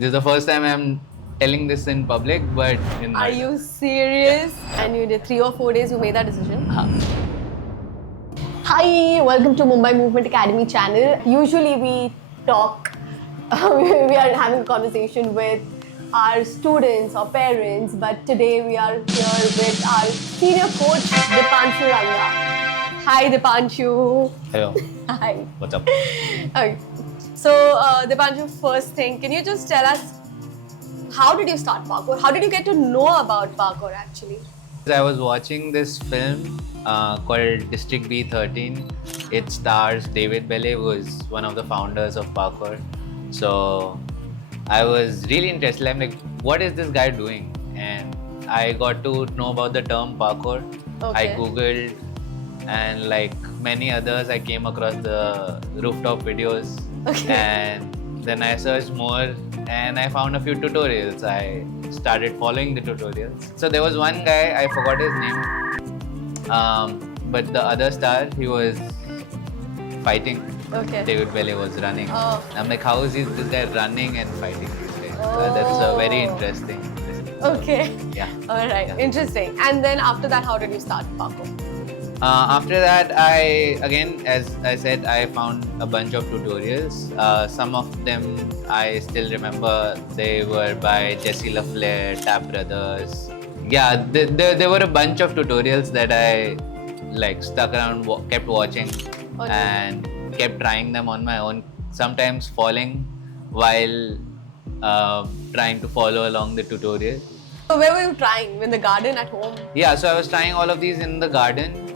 This is the first time I'm telling this in public, but in Are Noida. you serious? And you did 3 or 4 days, you made that decision? Hi, welcome to Mumbai Movement Academy channel. Usually we talk, we are having a conversation with our students or parents, but today we are here with our senior coach, Dipanshu Ranga. Hi, Dipanshu. Hello, Hi. what's up? Okay. So, Dipanshu, first thing, can you just tell us how did you start parkour? How did you get to know about parkour actually? I was watching this film called District B13. It stars David Belle, who is one of the founders of parkour. So I was really interested. I'm like, what is this guy doing? And I got to know about the term parkour. I Okay. googled, and like many others, I came across the rooftop videos. Okay. And then I searched more, and I found a few tutorials. I started following the tutorials. So there was one guy, I forgot his name, but the other star, he was fighting. Okay. David Belle was running. Oh. I'm like, how is this guy running and fighting these days? That's very Oh. interesting. Okay. Yeah. All right. Yeah. Interesting. And then after that, how did you start parkour? After that, again, as I said, I found a bunch of tutorials. Some of them I still remember. They were by Jesse LaFleur, Tap Brothers. Yeah, there were a bunch of tutorials that I like stuck around, kept watching, Okay. and kept trying them on my own. Sometimes falling while trying to follow along the tutorial. So where were you trying? In the garden at home? Yeah, so I was trying all of these in the garden.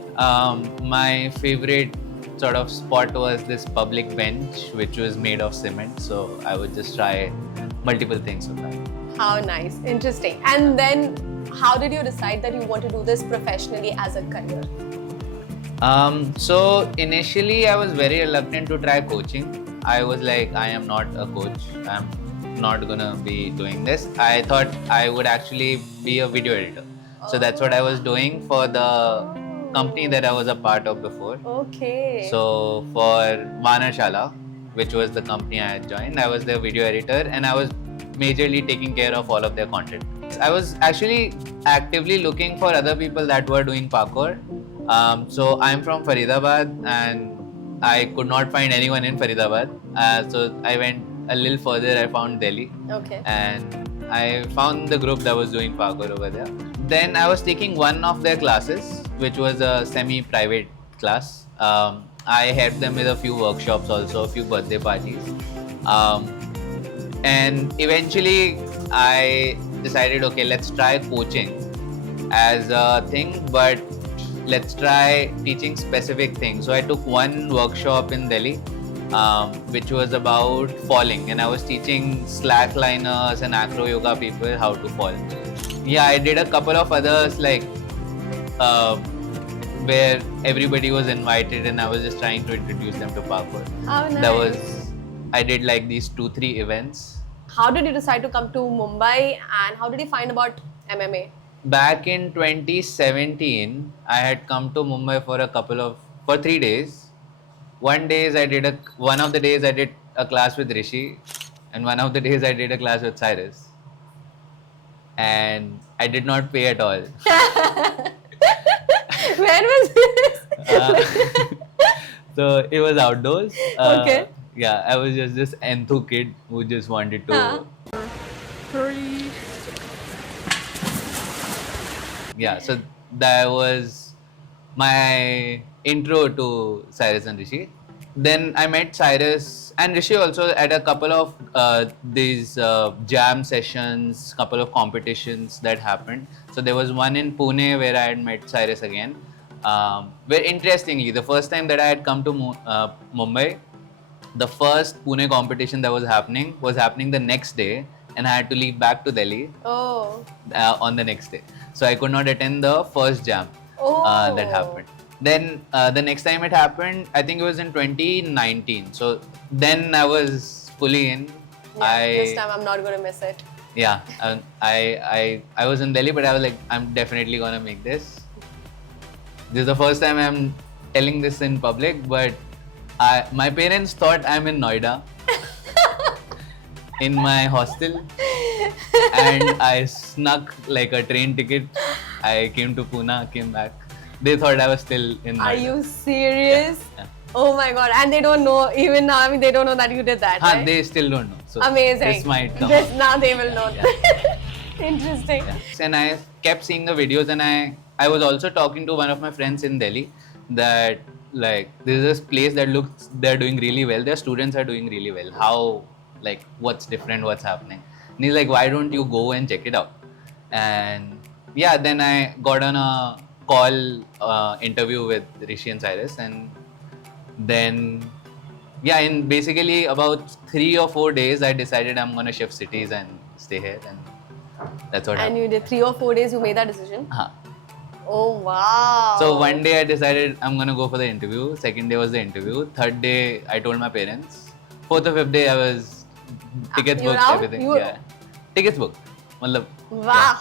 My favorite sort of spot was this public bench, which was made of cement. So I would just try multiple things with that. How nice. Interesting. And then how did you decide that you want to do this professionally as a career? So initially, I was very reluctant to try coaching. I was like, I am not a coach. I'm not gonna be doing this. I thought I would actually be a video editor. So that's what I was doing for the company that I was a part of before. Okay. So for Vanashala, which was the company I had joined, I was their video editor, and I was majorly taking care of all of their content. I was actually actively looking for other people that were doing parkour. So I'm from Faridabad, and I could not find anyone in Faridabad. So I went a little further. I found Delhi, Okay. and I found the group that was doing parkour over there. Then I was taking one of their classes, which was a semi-private class. I helped them with a few workshops, also a few birthday parties, and eventually I decided, okay, let's try coaching as a thing, but let's try teaching specific things. So I took one workshop in Delhi, which was about falling, and I was teaching slackliners and acro yoga people how to fall. Yeah, I did a couple of others where everybody was invited, and I was just trying to introduce them to parkour. How nice. I did like these 2-3 events. How did you decide to come to Mumbai and how did you find about MMA? Back in 2017, I had come to Mumbai for 3 days. One of the days I did a class with Rishi, and one of the days I did a class with Cyrus. And I did not pay at all. Where was this? So it was outdoors. Okay. Yeah, I was just this enthu kid who just wanted to. Huh. Yeah, so that was my intro to Cyrus and Rishi. Then I met Cyrus and Rishi also at a couple of these jam sessions, couple of competitions that happened. So there was one in Pune where I had met Cyrus again. Where interestingly, the first time that I had come to Mumbai, the first Pune competition that was happening the next day, and I had to leave back to Delhi Oh. on the next day. So I could not attend the first jam that Oh. happened. Then the next time it happened, I think it was in 2019. So then I was fully in. Yeah, this time I'm not going to miss it. Yeah, I was in Delhi, but I was like, I'm definitely gonna make this. This is the first time I'm telling this in public, but my parents thought I'm in Noida. in my hostel, and I snuck like a train ticket. I came to Pune, came back. They thought I was still in Are Noida. you serious? Yeah. Oh my god! And they don't know even now. I mean, they don't know that you did that, right? They still don't know. So Amazing. This might come. This now they will know. Interesting. Yeah. And I kept seeing the videos, and I was also talking to one of my friends in Delhi that like there's this place that looks they're doing really well. Their students are doing really well. How, like, what's different? What's happening? And he's like, why don't you go and check it out? And yeah, then I got on a call interview with Rishi and Cyrus, and then yeah, in basically about 3 or 4 days, I decided I'm gonna shift cities and stay here, and that's what And happened. you did 3 or 4 days. You made that decision. Huh. Oh wow. So one day I decided I'm gonna go for the interview. Second day was the interview. Third day I told my parents. Fourth or fifth day I was tickets You were booked, out? everything. You were- Yeah, tickets booked. Matlab, Wow.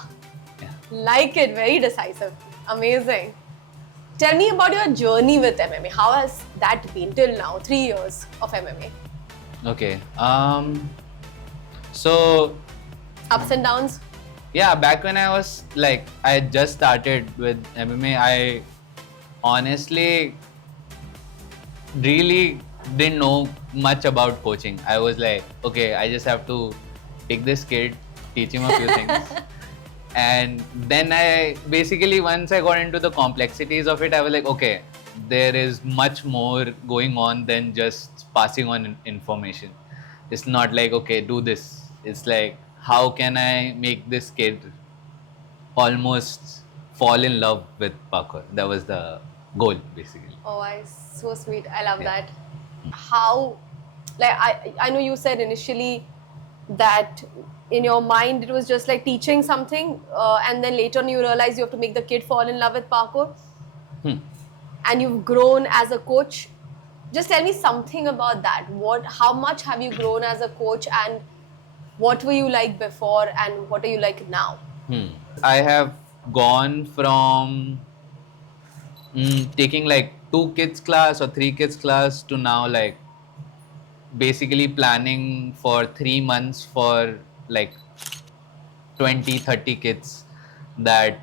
yeah. Like it. Very decisive. Amazing. Tell me about your journey with MMA. How has that been till now? 3 years of MMA. Okay. So Ups and downs. yeah, back when I was like, I had just started with MMA, I honestly really didn't know much about coaching. I was like, okay, I just have to take this kid, teach him a few things. And then I basically, once I got into the complexities of it, I was like, okay, there is much more going on than just passing on information. It's not like, okay, do this. It's like, how can I make this kid almost fall in love with parkour? That was the goal, basically. Oh, so sweet. I love Yeah. that. How, like, I know you said initially that in your mind it was just like teaching something, and then later on you realize you have to make the kid fall in love with parkour, Hmm. and you've grown as a coach. Just tell me something about that. How much have you grown as a coach, and what were you like before, and what are you like now? I have gone from taking like 2 kids class or 3 kids class to now like basically planning for 3 months for like 20-30 kids that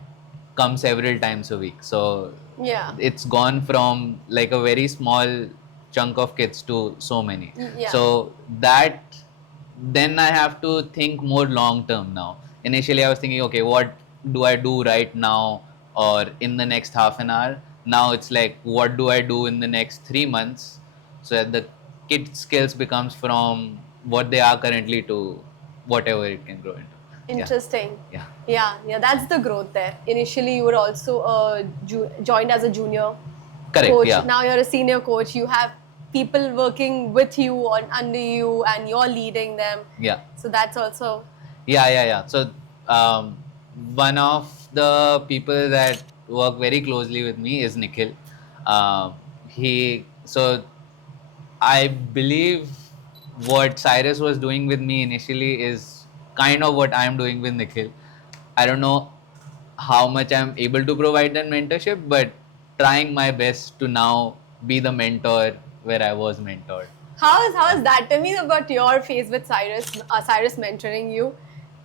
come several times a week. So Yeah. it's gone from like a very small chunk of kids to so many. Yeah. So that then I have to think more long term now. Initially I was thinking, okay, what do I do right now or in the next half an hour? Now it's like, what do I do in the next 3 months so that the kid skills becomes from what they are currently to whatever it can grow into. Interesting. Yeah. Yeah, that's the growth there. Initially, you were also joined as a junior Correct. coach. Yeah. Now you're a senior coach. You have people working with you or under you, and you're leading them. Yeah. So that's also Yeah. So one of the people that work very closely with me is Nikhil. I believe what Cyrus was doing with me initially is kind of what I'm doing with Nikhil. I don't know how much I'm able to provide that mentorship, but trying my best to now be the mentor where I was mentored. how is that? Tell me about your phase with Cyrus. Cyrus mentoring you.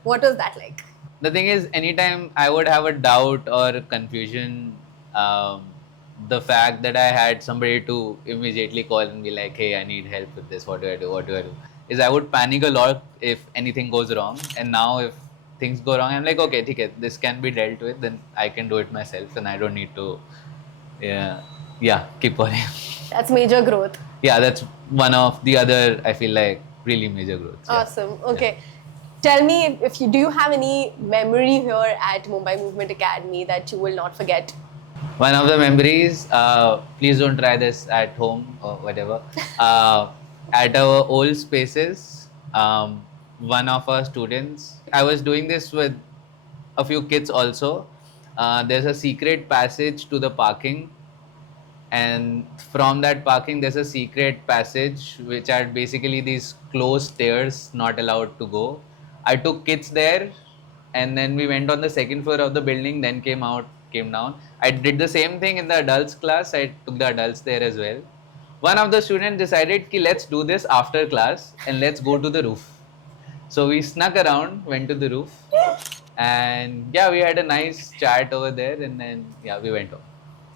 What was that like? The thing is, anytime I would have a doubt or confusion, the fact that I had somebody to immediately call and be like, hey, I need help with this, what do I do, is I would panic a lot if anything goes wrong. And now if things go wrong, I'm like, okay, this can be dealt with, then I can do it myself and I don't need to keep worrying. That's major growth. Yeah, that's one of the other, I feel like, really major growths. Yeah. Awesome. Okay. Tell me if you do you have any memory here at Mumbai Movement Academy that you will not forget? One of the memories, please don't try this at home or whatever. At our old spaces, one of our students, I was doing this with a few kids also. There's a secret passage to the parking, and from that parking, there's a secret passage which are basically these closed stairs, not allowed to go. I took kids there, and then we went on the second floor of the building, then came down. I did the same thing in the adults class. I took the adults there as well. One of the students decided, let's do this after class and let's go to the roof. So we snuck around, went to the roof, and yeah, we had a nice chat over there, and then yeah, we went home.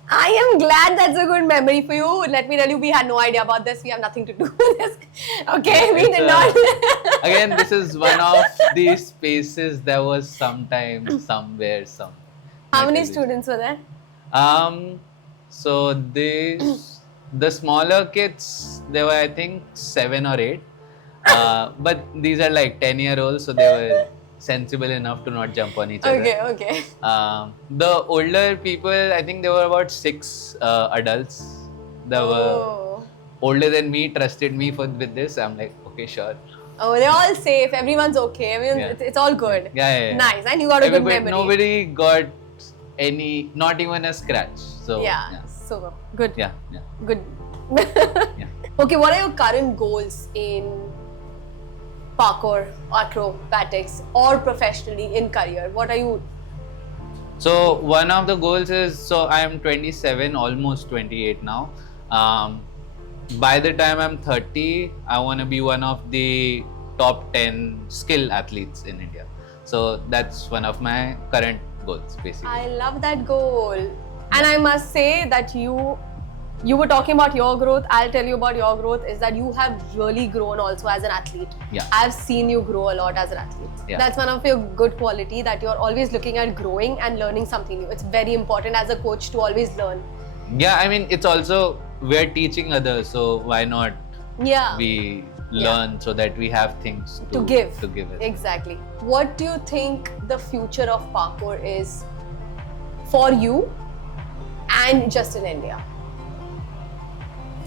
I am glad that's a good memory for you. Let me tell you, we had no idea about this. We have nothing to do with this. Okay, we It's did not. again, this is one of these spaces there was sometime, somewhere, some. How many metal students were there? So the smaller kids, there were I think 7 or 8. But these are like 10-year-olds, so they were sensible enough to not jump on each other. Okay. The older people, I think there were about 6 adults that were Oh. older than me, trusted me with this. I'm like, okay, sure. Oh, they're all safe. Everyone's okay. Yeah. It's all good. Yeah. Nice. And you got a good memory. Nobody got any, not even a scratch. So Yeah. So good. Yeah. Good. Yeah. Okay, what are your current goals in parkour, acrobatics, or professionally in career? What are you? So one of the goals is, so I am 27, almost 28 now. By the time I'm 30, I want to be one of the top 10 skill athletes in India. So that's one of my current goals, basically. I love that goal. And I must say that you were talking about your growth. I'll tell you about your growth is that you have really grown also as an athlete. Yeah. I've seen you grow a lot as an athlete. Yeah. That's one of your good quality, that you're always looking at growing and learning something new. It's very important as a coach to always learn. Yeah, I mean, it's also, we're teaching others, so why not Yeah. we learn so that we have things to give. it. Exactly. What do you think the future of parkour is for you and just in India?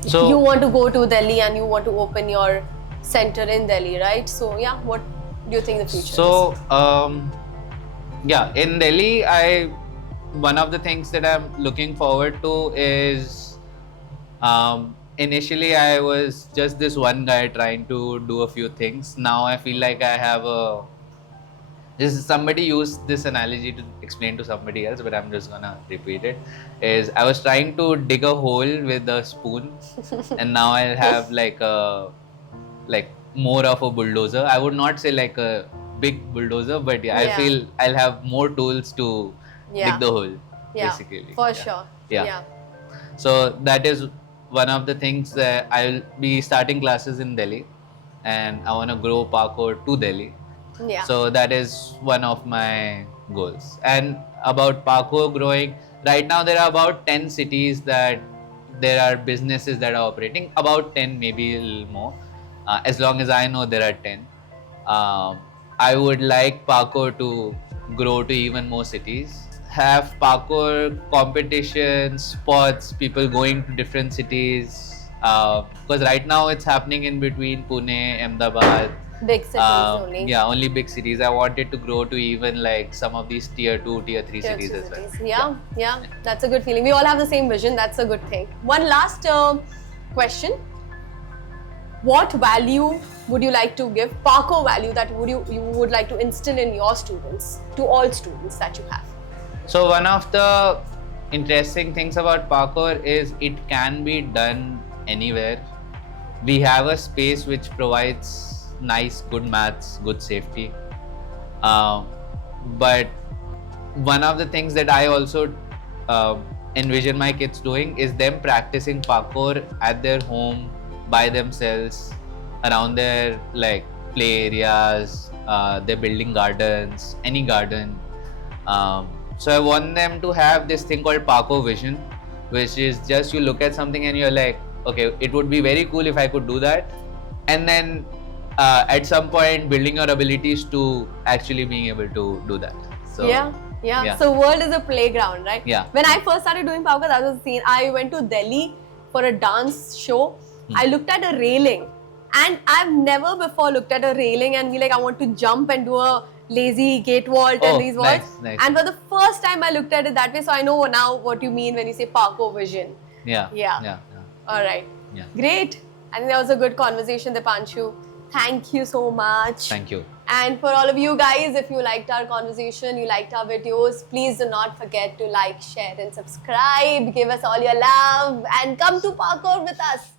So You want to go to Delhi and you want to open your center in Delhi, right? So yeah, what do you think the future is? So, yeah, in Delhi, one of the things that I'm looking forward to is, initially I was just this one guy trying to do a few things. Now I feel like I have somebody used this analogy to explain to somebody else, but I'm just gonna repeat it. Is I was trying to dig a hole with a spoon, and now I'll have like more of a bulldozer. I would not say like a big bulldozer, but yeah, I Yeah. feel I'll have more tools to dig the hole. Yeah, Basically, for Yeah. sure. Yeah. So that is one of the things that I'll be starting classes in Delhi, and I want to grow parkour to Delhi. Yeah. So that is one of my goals. And about parkour growing, right now there are about 10 cities that there are businesses that are operating. About 10, maybe a little more. As long as I know, there are 10. I would like parkour to grow to even more cities. Have parkour competitions, sports, people going to different cities. Because right now it's happening in between Pune, Ahmedabad. Big cities only. Yeah, only big cities. I wanted to grow to even like some of these tier 2, tier 3 Tier cities two as well. cities. Yeah, that's a good feeling. We all have the same vision. That's a good thing. One last question. What value would you like to give, parkour value, that you would like to instill in your students, to all students that you have? So one of the interesting things about parkour is it can be done anywhere. We have a space which provides nice, good mats, good safety. But one of the things that I also envision my kids doing is them practicing parkour at their home by themselves, around their like play areas, their building gardens, any garden. So I want them to have this thing called parkour vision, which is just you look at something and you're like, okay, it would be very cool if I could do that. And then at some point building your abilities to actually being able to do that. So Yeah. So world is a playground, right? Yeah. When I first started doing parkour, that was the scene. I went to Delhi for a dance show. I looked at a railing, and I've never before looked at a railing and be like, I want to jump and do a lazy gate vault and these vaults. Nice. And for the first time, I looked at it that way. So I know now what you mean when you say parkour vision. Yeah. All right. Yeah. Great. I think that was a good conversation, Dipanshu. Thank you so much. Thank you. And for all of you guys, if you liked our conversation, you liked our videos, please do not forget to like, share and subscribe. Give us all your love and come to parkour with us.